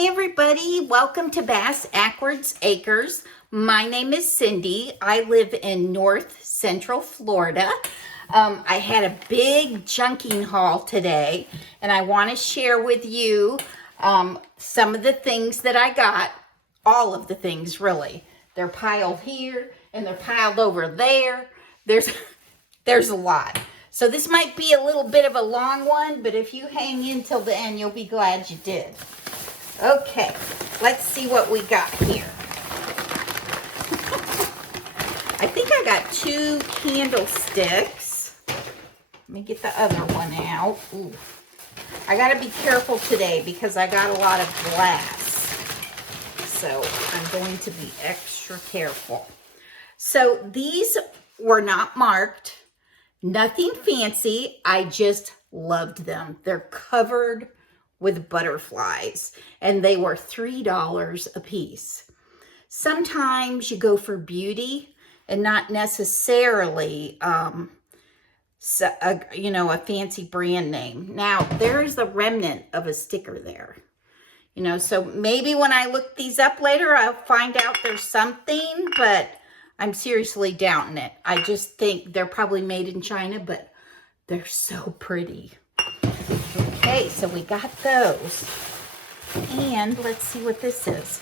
Hey everybody, welcome to Bass Ackwards Acres. My name is Cindy. I live in North Central Florida. I had a big junking haul today and I want to share with you some of the things that I got. All of the things really. They're piled here and they're piled over there. There's a lot. So this might be a little bit of a long one, but if you hang in till the end, you'll be glad you did. Okay, let's see what we got here. I think I got 2 candlesticks. Let me get the other one out. Ooh. I gotta be careful today because I got a lot of glass. So I'm going to be extra careful. So these were not marked. Nothing fancy. I just loved them. They're covered with butterflies, and they were $3 a piece. Sometimes you go for beauty and not necessarily, a fancy brand name. Now, there's the remnant of a sticker there. So maybe when I look these up later, I'll find out there's something, but I'm seriously doubting it. I just think they're probably made in China, but they're so pretty. Okay, so we got those. And let's see what this is.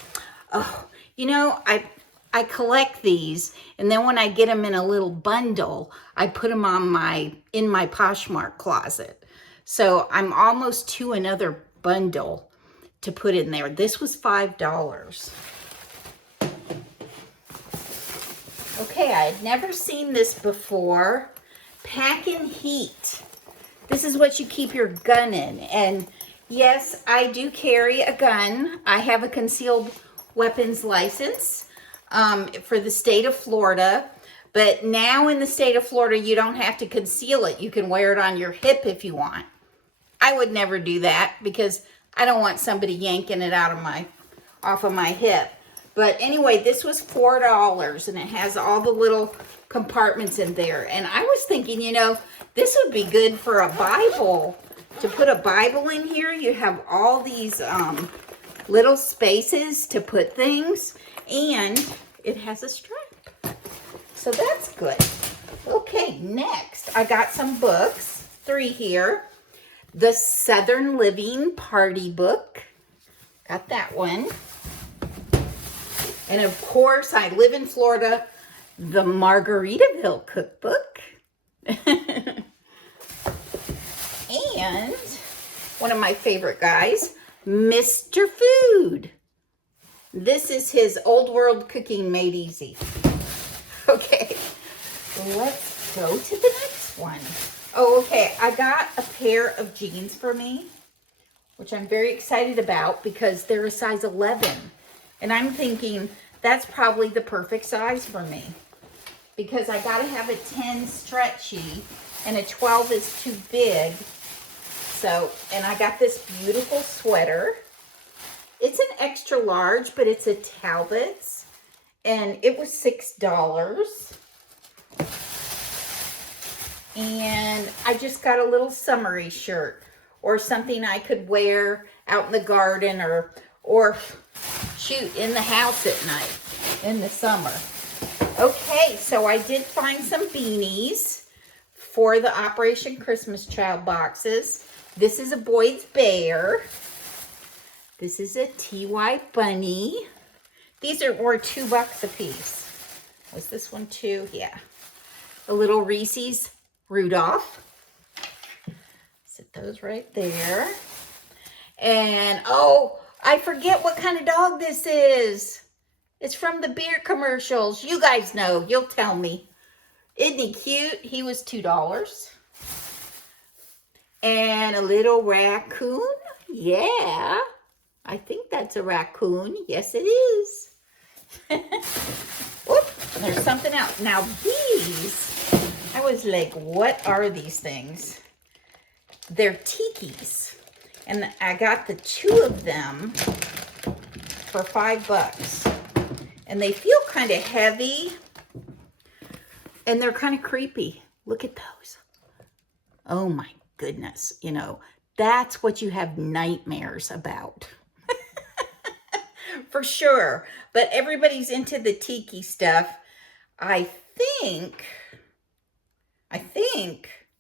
Oh, I collect these, and then when I get them in a little bundle, I put them in my Poshmark closet. So I'm almost to another bundle to put in there. This was $5. Okay, I had never seen this before. Pack and Heat. This is what you keep your gun in. And yes, I do carry a gun. I have a concealed weapons license for the state of Florida. But now in the state of Florida, you don't have to conceal it. You can wear it on your hip if you want. I would never do that because I don't want somebody yanking it off of my hip. But anyway, this was $4 and it has all the little compartments in there. And I was thinking, this would be good for a Bible. To put a Bible in here, you have all these little spaces to put things. And it has a strap. So that's good. Okay, next, I got some books. 3 here. The Southern Living Party Book. Got that one. And of course, I live in Florida. The Margaritaville Cookbook. And one of my favorite guys, Mr. Food. This is his Old World Cooking Made Easy. Okay, let's go to the next one. Oh, okay, I got a pair of jeans for me, which I'm very excited about because they're a size 11. And I'm thinking that's probably the perfect size for me because I got to have a 10 stretchy and a 12 is too big. So, and I got this beautiful sweater. It's an extra large, but it's a Talbot's and it was $6. And I just got a little summery shirt or something I could wear out in the garden or shoot in the house at night in the summer. Okay, so I did find some beanies for the Operation Christmas Child boxes. This is a Boyd's Bear. This is a TY Bunny. These were $2 a piece. Was this one too? Yeah. A little Reese's Rudolph. Set those right there. And oh, I forget what kind of dog this is. It's from the beer commercials. You guys know. You'll tell me. Isn't he cute? He was $2. And a little raccoon. Yeah. I think that's a raccoon. Yes, it is. Whoop. There's something else. Now these, I was like, what are these things? They're tikis. And I got the 2 of them for $5. And they feel kind of heavy. And they're kind of creepy. Look at those. Oh my goodness. That's what you have nightmares about. for sure. But everybody's into the tiki stuff. I think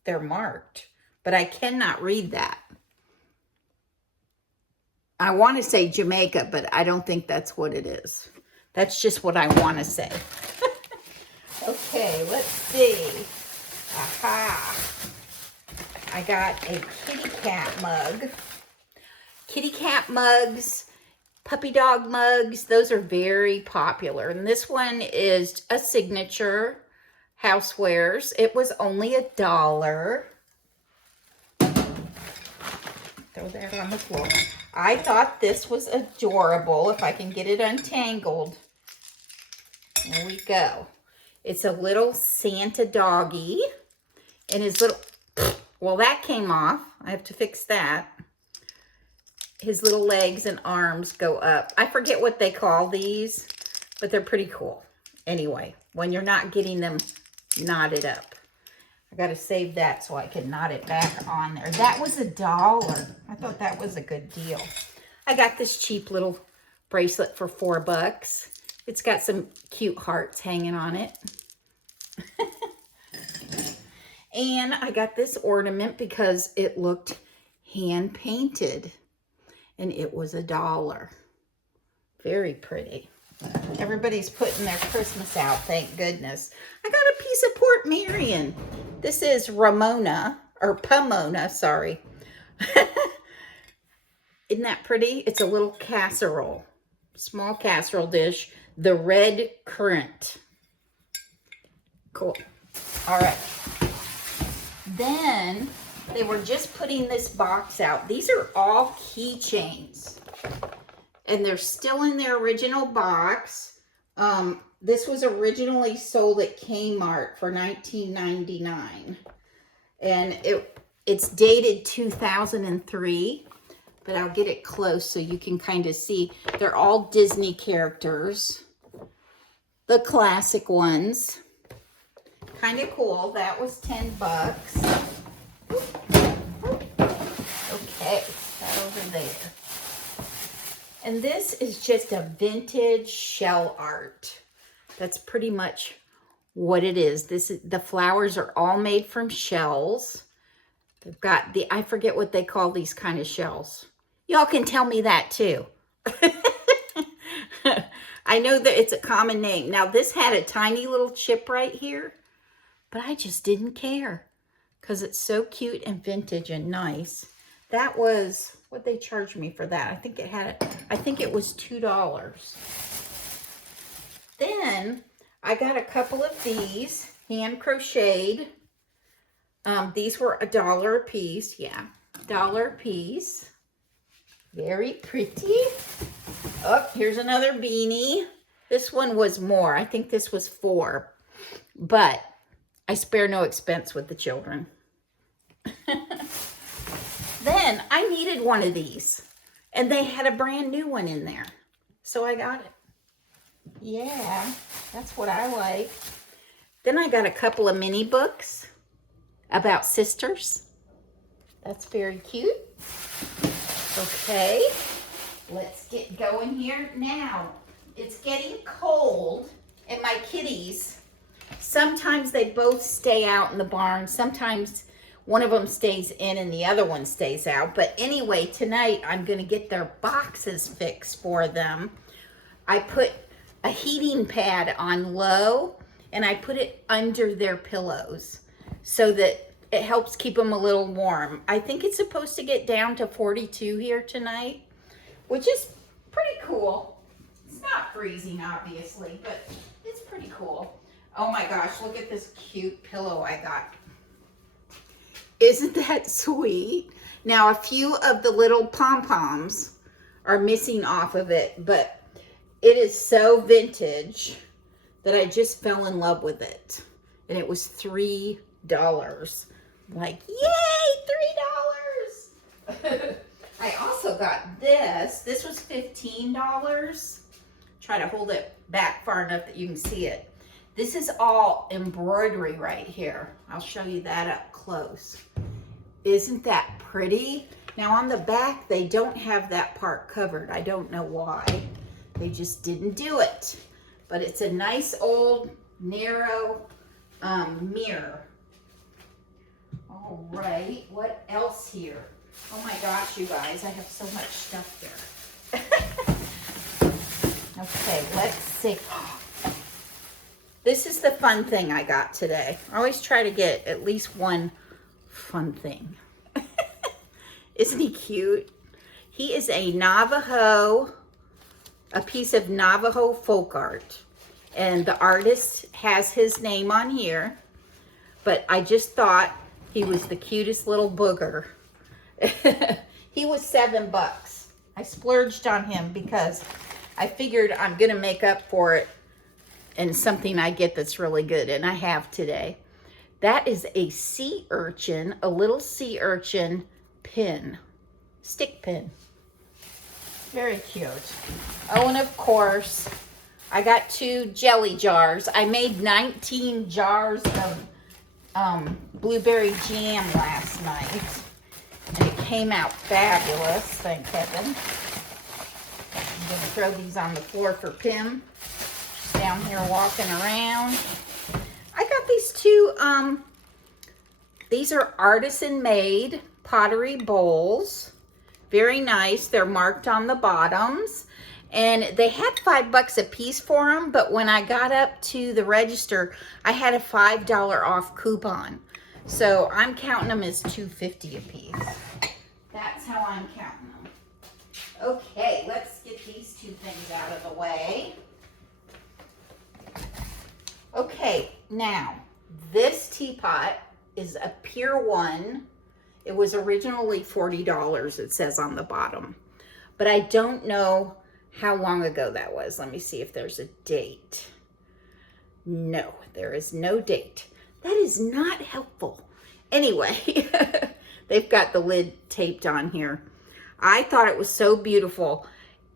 they're marked, but I cannot read that. I want to say Jamaica, but I don't think that's what it is. That's just what I want to say. Okay, let's see. Aha. I got a kitty cat mug. Kitty cat mugs, puppy dog mugs, those are very popular. And this one is a signature housewares. It was only $1. Throw that on the floor. I thought this was adorable. If I can get it untangled. There we go. It's a little Santa doggy. And his little, well, that came off. I have to fix that. His little legs and arms go up. I forget what they call these, but they're pretty cool. Anyway, when you're not getting them knotted up. I got to save that so I can knot it back on there. That was $1. I thought that was a good deal. I got this cheap little bracelet for $4. It's got some cute hearts hanging on it. And I got this ornament because it looked hand painted. And it was $1. Very pretty. Everybody's putting their Christmas out, thank goodness. I got a piece of Port Marion. This is Ramona, or Pomona, sorry. Isn't that pretty? It's a little casserole, small casserole dish, the red currant. Cool. All right. Then they were just putting this box out. These are all keychains. And they're still in their original box. This was originally sold at Kmart for $19.99. And it's dated 2003. But I'll get it close so you can kind of see. They're all Disney characters. The classic ones. Kind of cool. That was $10. Okay, that over there. And this is just a vintage shell art. That's pretty much what it is. The flowers are all made from shells. They've got I forget what they call these kind of shells. Y'all can tell me that too. I know that it's a common name. Now this had a tiny little chip right here, but I just didn't care because it's so cute and vintage and nice. That was what they charged me for that. I think it was $2. Then I got a couple of these hand crocheted. These were $1 a piece. Yeah, $1 a piece. Very pretty. Oh, here's another beanie. This one was more. I think this was $4. But I spare no expense with the children. Then I needed one of these. And they had a brand new one in there. So I got it. Yeah, that's what I like. Then I got a couple of mini books about sisters. That's very cute. Okay, let's get going here. Now, it's getting cold, and my kitties, sometimes they both stay out in the barn. Sometimes one of them stays in and the other one stays out. But anyway, tonight I'm going to get their boxes fixed for them. I put a heating pad on low, and I put it under their pillows so that it helps keep them a little warm. I think it's supposed to get down to 42 here tonight, which is pretty cool. It's not freezing, obviously, but it's pretty cool. Oh my gosh, look at this cute pillow I got. Isn't that sweet? Now, a few of the little pom-poms are missing off of it, but it is so vintage that I just fell in love with it. And it was $3. Like, yay, $3. I also got this. This was $15. Try to hold it back far enough that you can see it. This is all embroidery right here. I'll show you that up close. Isn't that pretty? Now on the back, they don't have that part covered. I don't know why. They just didn't do it. But it's a nice old narrow mirror. All right, what else here? Oh my gosh, you guys, I have so much stuff there. Okay, let's see. This is the fun thing I got today. I always try to get at least one fun thing. Isn't he cute? He is a Navajo, a piece of Navajo folk art. And the artist has his name on here. But I just thought he was the cutest little booger. He was $7. I splurged on him because I figured I'm going to make up for it in something I get that's really good. And I have today. That is a sea urchin, a little sea urchin pin. Stick pin. Very cute. Oh, and of course, I got 2 jelly jars. I made 19 jars of blueberry jam last night. And it came out fabulous, thank heaven. I'm going to throw these on the floor for Pim. She's down here walking around. I got these 2, these are artisan made pottery bowls. Very nice. They're marked on the bottoms. And they had $5 a piece for them, but when I got up to the register, I had a $5 off coupon. So I'm counting them as $2.50 a piece. That's how I'm counting them. Okay, let's get these 2 things out of the way. Okay, now this teapot is a Pier 1. It was originally $40, it says on the bottom. But I don't know how long ago that was. Let me see if there's a date. No, there is no date. That is not helpful. Anyway, they've got the lid taped on here. I thought it was so beautiful.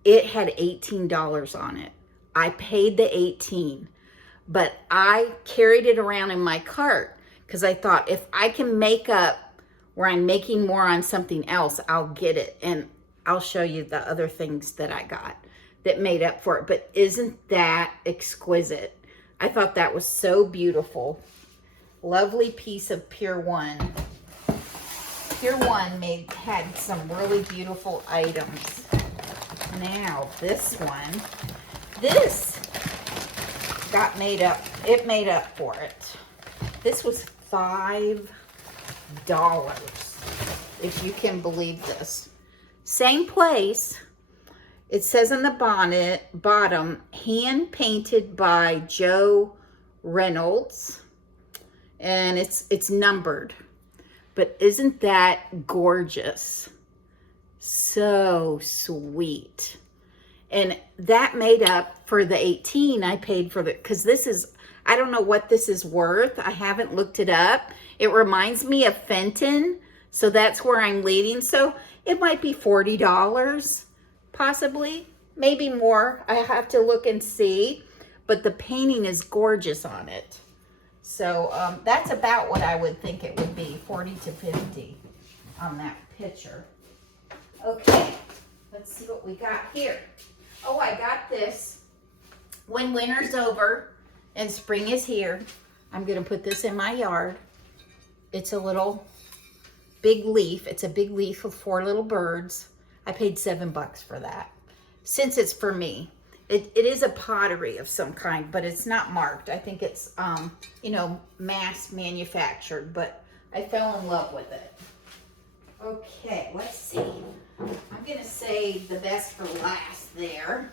It had $18 on it. I paid the $18, but I carried it around in my cart because I thought if I can make up where I'm making more on something else, I'll get it. And I'll show you the other things that I got that made up for it. But isn't that exquisite? I thought that was so beautiful. Lovely piece of Pier 1. Pier 1 had some really beautiful items. Now this one, this got made up. It made up for it. This was $5, if you can believe this. Same place. It says on the bottom, hand painted by Joe Reynolds, and it's numbered. But isn't that gorgeous? So sweet. And that made up for the $18 I paid for the, because this is, I don't know what this is worth. I haven't looked it up. It reminds me of Fenton, so that's where I'm leading. So it might be $40, possibly, maybe more. I have to look and see, but the painting is gorgeous on it. So that's about what I would think it would be, 40 to 50 on that picture. Okay, let's see what we got here. Oh, I got this. When winter's over and spring is here, I'm going to put this in my yard. It's a little big leaf. It's a big leaf with 4 little birds. I paid $7 for that. Since it's for me. It is a pottery of some kind, but it's not marked. I think it's, you know, mass manufactured, but I fell in love with it. Okay, let's see. I'm going to save the best for last there.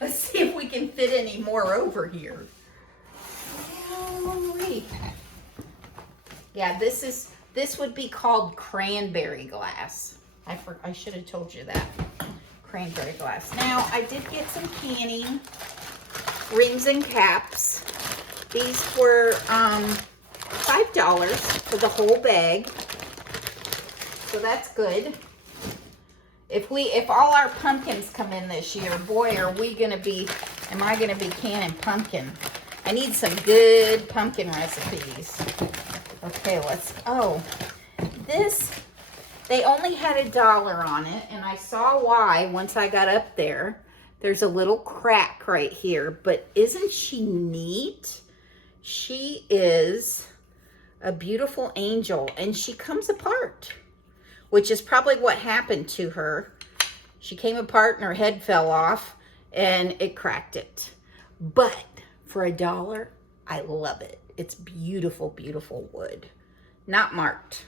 Let's see if we can fit any more over here. Yeah, this would be called cranberry glass. I should have told you that. Cranberry glass. Now, I did get some canning, rings and caps. These were $5 for the whole bag. So that's good. If all our pumpkins come in this year, boy, am I gonna be canning pumpkin. I need some good pumpkin recipes. Okay, they only had $1 on it, and I saw why once I got up there. There's a little crack right here, but isn't she neat? She is a beautiful angel, and she comes apart, which is probably what happened to her. She came apart and her head fell off and it cracked it. But for $1, I love it. It's beautiful, beautiful wood. Not marked.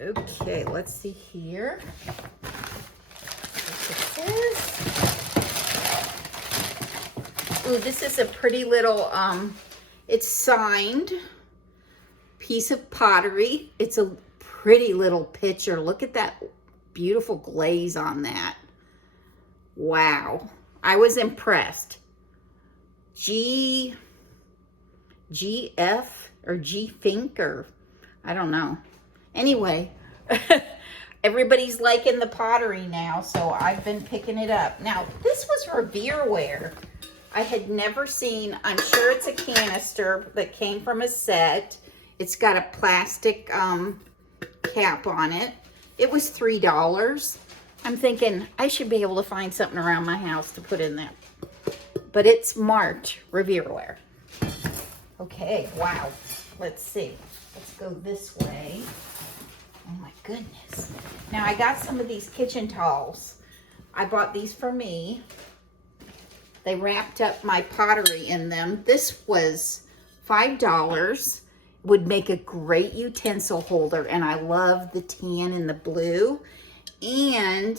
Okay, let's see here. What this is. Ooh, this is a pretty little, it's signed piece of pottery. It's a pretty little picture. Look at that beautiful glaze on that. Wow. I was impressed. GF or G-Fink, or I don't know. Anyway, everybody's liking the pottery now, so I've been picking it up. Now, this was Revereware. I had never seen, I'm sure it's a canister that came from a set. It's got a plastic cap on it. It was $3. I'm thinking I should be able to find something around my house to put in there. But it's marked Revereware. Okay, wow. Let's see. Let's go this way. Oh my goodness. Now I got some of these kitchen towels. I bought these for me. They wrapped up my pottery in them. This was $5. Would make a great utensil holder, and I love the tan and the blue. And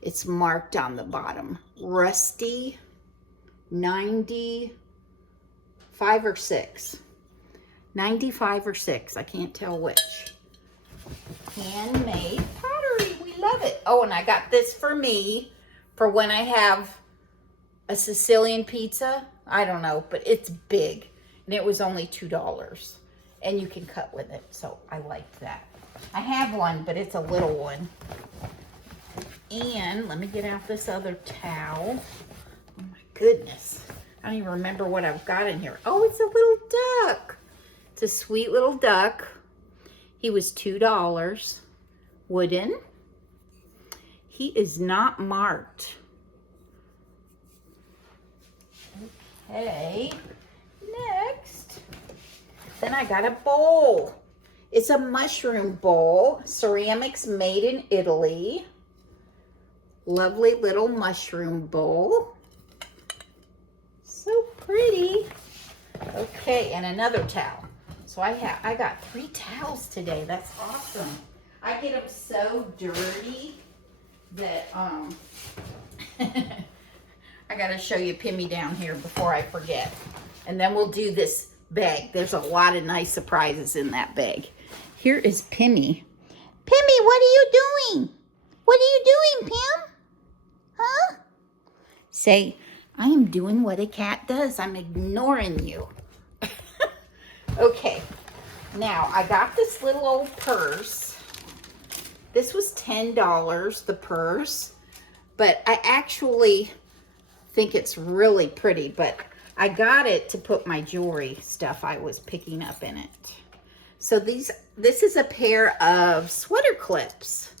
it's marked on the bottom. Rusty 95 or 6. 95 or 6. I can't tell which. Handmade pottery. We love it. Oh, and I got this for me for when I have a Sicilian pizza. I don't know, but it's big. And it was only $2. And you can cut with it. So I liked that. I have one, but it's a little one. And let me get out this other towel. Oh my goodness. I don't even remember what I've got in here. Oh, it's a little duck. It's a sweet little duck. He was $2. Wooden. He is not marked. Okay. Next. Then I got a bowl. It's a mushroom bowl. Ceramics made in Italy. Lovely little mushroom bowl. So pretty. Okay, and another towel. So I got 3 towels today. That's awesome. I get them so dirty that I gotta show you Pimmy down here before I forget. And then we'll do this bag. There's a lot of nice surprises in that bag. Here is Pimmy. Pimmy, what are you doing? What are you doing, Pim? Huh? Say, I am doing what a cat does. I'm ignoring you. Okay. Now, I got this little old purse. This was $10, the purse. But I actually think it's really pretty. But I got it to put my jewelry stuff I was picking up in it. So this is a pair of sweater clips.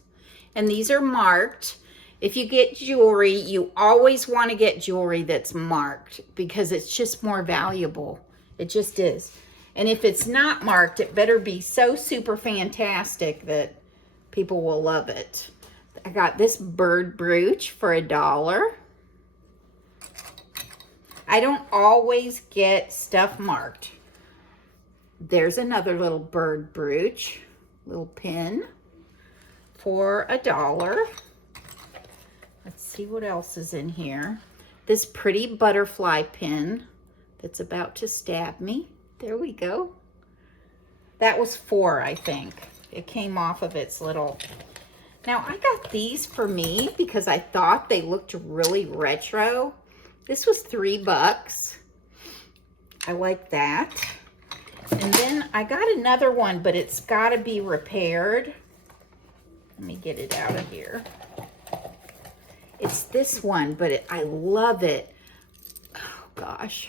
And these are marked. If you get jewelry, you always want to get jewelry that's marked because it's just more valuable. It just is. And if it's not marked, it better be so super fantastic that people will love it. I got this bird brooch for $1. I don't always get stuff marked. There's another little bird brooch, little pin for $1. Let's see what else is in here. This pretty butterfly pin that's about to stab me. There we go. That was $4, I think. It came off of its little... Now, I got these for me because I thought they looked really retro. This was $3. I like that. And then I got another one, but it's got to be repaired. Let me get it out of here. It's this one, but I love it. Oh, gosh.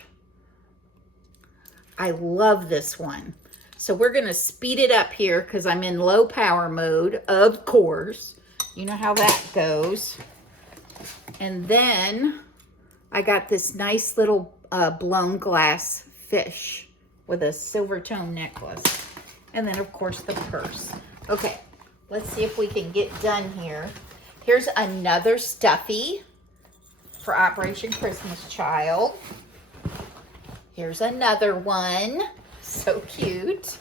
I love this one. So we're going to speed it up here because I'm in low power mode, of course. You know how that goes. And then I got this nice little blown glass fish with a silver tone necklace. And then, of course, the purse. Okay, let's see if we can get done here. Here's another stuffy for Operation Christmas Child. Here's another one. So cute.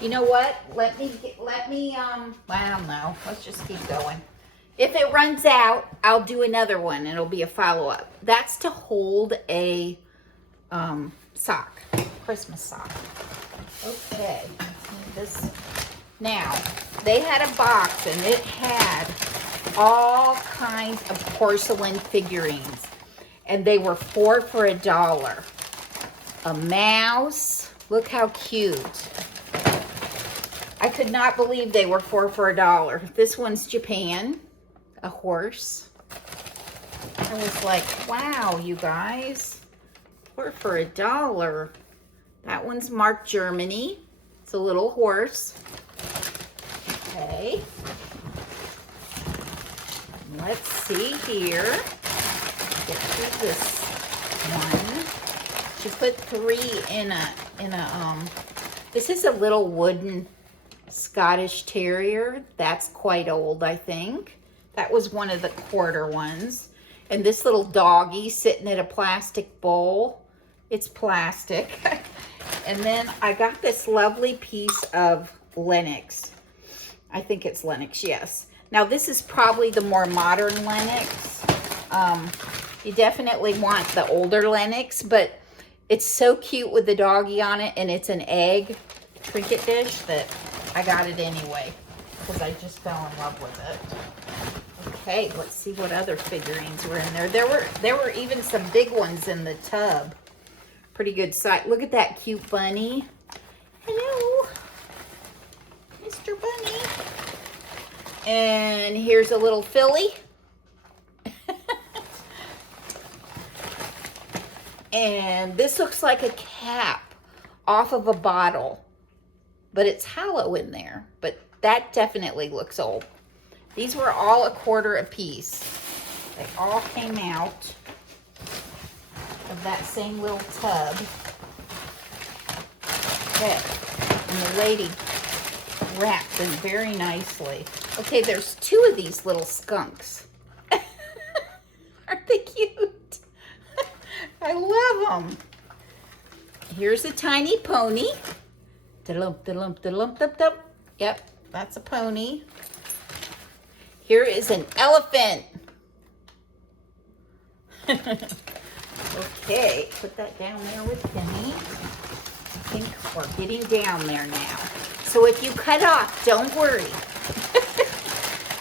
You know what? Let me, I don't know. Let's just keep going. If it runs out, I'll do another one. It'll be a follow-up. That's to hold a sock, Christmas sock. Okay, let's move this. Now, they had a box and it had all kinds of porcelain figurines. And they were 4 for $1. A mouse. Look how cute. I could not believe they were 4 for $1. This one's Japan. A horse. I was like, wow, you guys. 4 for $1. That one's marked Germany. It's a little horse. Okay. Let's see here. Get through this one. She put 3 in a this is a little wooden Scottish Terrier. That's quite old, I think. That was one of the quarter ones. And this little doggy sitting at a plastic bowl. It's plastic. And then I got this lovely piece of Lenox. I think it's Lenox, yes. Now this is probably the more modern Lenox. You definitely want the older Lenox, but it's so cute with the doggy on it, and it's an egg trinket dish that I got it anyway because I just fell in love with it. Okay, let's see what other figurines were in there. There were even some big ones in the tub. Pretty good size. Look at that cute bunny. Hello, Mr. Bunny. And here's a little filly. And this looks like a cap off of a bottle, but it's hollow in there. But that definitely looks old. These were all $1 a piece. They all came out of that same little tub. Okay, and the lady wrapped them very nicely. Okay, there's 2 of these little skunks. Aren't they cute? I love them. Here's a tiny pony. Da-lump, da-lump, da-lump, da-lump. Yep, that's a pony. Here is an elephant. Okay, put that down there with Penny. I think we're getting down there now. So if you cut off, don't worry.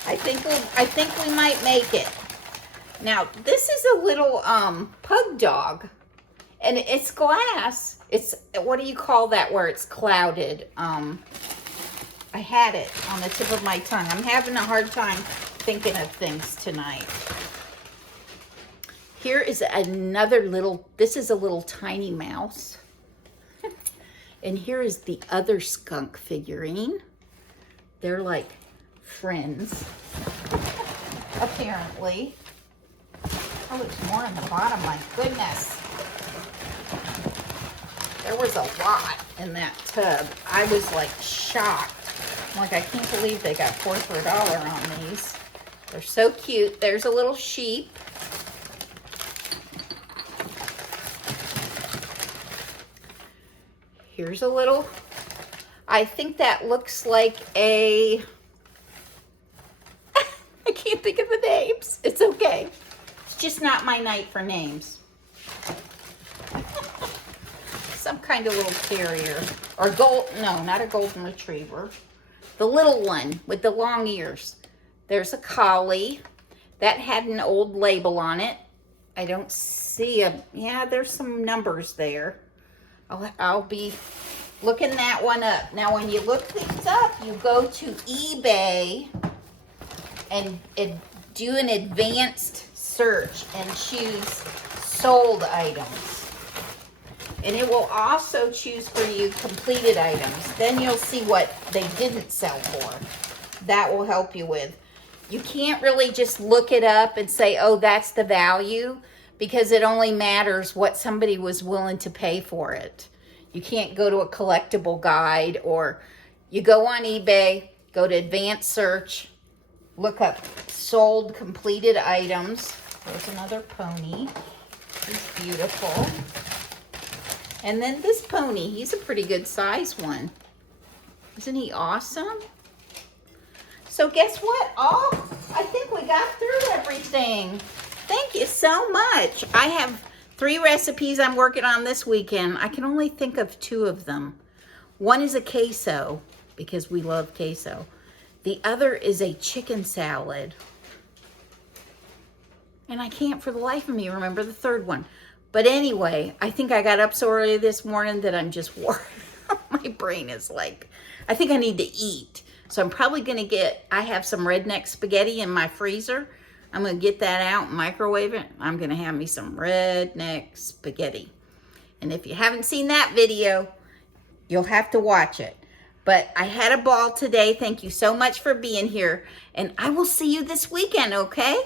I think we might make it. Now, this is a little pug dog, and it's glass. It's, what do you call that where it's clouded? I had it on the tip of my tongue. I'm having a hard time thinking of things tonight. Here is another little, this is a little tiny mouse. And here is the other skunk figurine. They're like friends, apparently. Oh, there's more in the bottom, my goodness. There was a lot in that tub. I was like shocked. I'm like, I can't believe they got 4 for $1 on these. They're so cute. There's a little sheep. Here's a little, I think that looks like a, I can't think of the names. It's okay. It's just not my night for names. Some kind of little terrier. Or no, not a golden retriever. The little one with the long ears. There's a collie. That had an old label on it. I don't see yeah, there's some numbers there. I'll be looking that one up. Now, when you look things up, you go to eBay and do an advanced search and choose sold items. And it will also choose for you completed items. Then you'll see what they didn't sell for. That will help you with. you can't really just look it up and say, oh, that's the value, because it only matters what somebody was willing to pay for it. You can't go to a collectible guide, or you go on eBay, go to advanced search, look up sold completed items. There's another pony. He's beautiful. And then this pony, he's a pretty good size one. Isn't he awesome? So guess what? Oh, I think we got through everything. Thank you so much. I have 3 recipes I'm working on this weekend. I can only think of 2 of them. One is a queso, because we love queso. The other is a chicken salad. And I can't for the life of me remember the third one. But anyway, I think I got up so early this morning that I'm just worried. My brain is like, I think I need to eat. So I'm probably going to I have some redneck spaghetti in my freezer. I'm going to get that out and microwave it. I'm going to have me some redneck spaghetti. And if you haven't seen that video, you'll have to watch it. But I had a ball today. Thank you so much for being here. And I will see you this weekend, okay?